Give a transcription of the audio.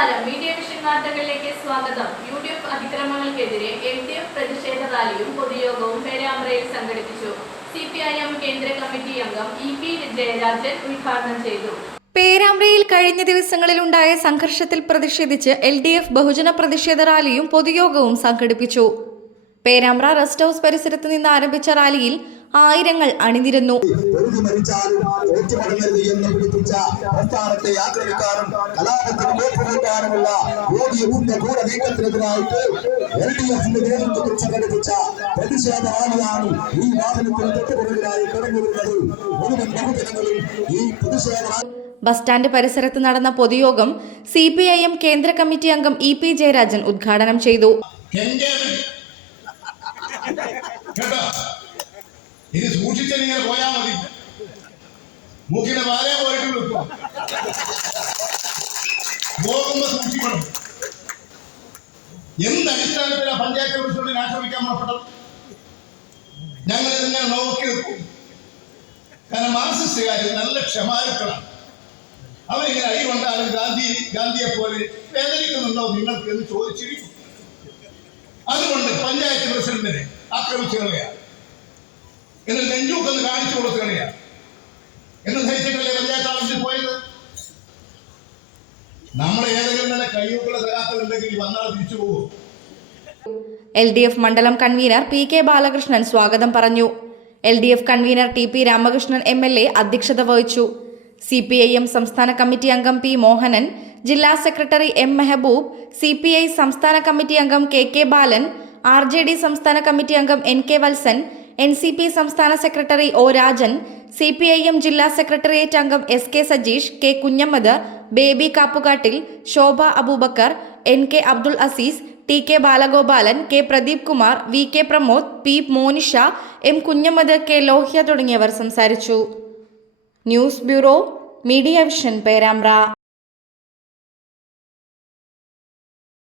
നമസ്കാരം, media vision വാർത്തകളിലേക്ക് സ്വാഗതം. യു.ഡി.എഫ് അതിക്രമങ്ങൾക്കെതിരെ എൽ.ഡി.എഫ് പ്രതിഷേധ റാലിയും പൊതുയോഗവും പേരാമ്പ്രയിൽ സംഘടിപ്പിച്ചു. CPIM കേന്ദ്ര കമ്മിറ്റി അംഗം E.P. ജയരാജൻ ഉദ്ഘാടനം ചെയ്തു. പേരാമ്പ്രയിൽ കഴിഞ്ഞ ദിവസങ്ങളിലുണ്ടായ സംഘർഷത്തിൽ പ്രതിഷേധിച്ച് LDF ബഹുജന പ്രതിഷേധ റാലിയും പൊതുയോഗവും സംഘടിപ്പിച്ചു. പേരാമ്പ്ര റെസ്റ്റ് ഹൌസ് പരിസരത്ത് നിന്ന് ആരംഭിച്ച റാലിയിൽ ആയിരങ്ങൾ അണിനിരന്നു. ബസ് സ്റ്റാൻഡ് പരിസരത്ത് നടന്ന പൊതുയോഗം CPIM കേന്ദ്ര കമ്മിറ്റി അംഗം E.P. ജയരാജൻ ഉദ്ഘാടനം ചെയ്തു. ഇത് സൂക്ഷിച്ചിങ്ങനെ പോയാ മതി. മൂക്കിന്റെ വാലേ പോയിട്ടുള്ളൂ. പോകുമ്പോ സൂക്ഷിക്കണം. എന്തടിസ്ഥാനത്തിലാണ് പഞ്ചായത്ത് പ്രസിഡന്റിനെ ആക്രമിക്കാൻ പുറപ്പെട്ടത്? ഞങ്ങൾ ഇതിങ്ങനെ നോക്കി വെക്കും. കാരണം മാർക്സിസ്റ്റുകാർ നല്ല ക്ഷമാലുക്കളാണ്. അവരിങ്ങനെ അടി കൊണ്ടാലും ഗാന്ധിയെ പോലെ വേദനിക്കുന്നുണ്ടോ നിങ്ങൾക്ക് എന്ന് ചോദിച്ചിരിക്കും. അതുകൊണ്ട് പഞ്ചായത്ത് പ്രസിഡന്റിനെ ആക്രമിച്ചു കളയാണ്, എന്നിട്ട് നെഞ്ചൂക്കൊന്ന് കാണിച്ചു കൊടുത്തു കളയാണ് എന്ന് ധരിച്ചിട്ടല്ലേ പഞ്ചായത്ത് ഓഫീസിൽ പോയത്. നമ്മുടെ ഏതെങ്കിലും തന്നെ കയ്യൂക്കുള്ള സഹാക്കളുണ്ടെങ്കിൽ വന്നാൽ തിരിച്ചു പോകും. LDF മണ്ഡലം കൺവീനർ P.K. ബാലകൃഷ്ണൻ സ്വാഗതം പറഞ്ഞു. LDF convener T.P. Ramakrishnan MLA അധ്യക്ഷത വഹിച്ചു. CPIM സംസ്ഥാന കമ്മിറ്റി അംഗം P. മോഹനൻ, ജില്ലാ സെക്രട്ടറി M. മെഹബൂബ്, CPI സംസ്ഥാന കമ്മിറ്റി അംഗം K. ബാലൻ, RJD സംസ്ഥാന കമ്മിറ്റി അംഗം N.K. വത്സൻ, NCP സംസ്ഥാന സെക്രട്ടറി O. രാജൻ, CPIM ജില്ലാ സെക്രട്ടേറിയറ്റ് അംഗം S.K. Sajeesh, K. Kunhammad, Baby Kappukattil, Shobha Abubakar, N.K. Abdul Azeez, T.K. Balagopalan, K. Pradeep Kumar, V.K. Pramod, P. Monisha, M. Kunhammad, K. Lohya തുടങ്ങിയവർ സംസാരിച്ചു. News bureau, media vision, Perambra.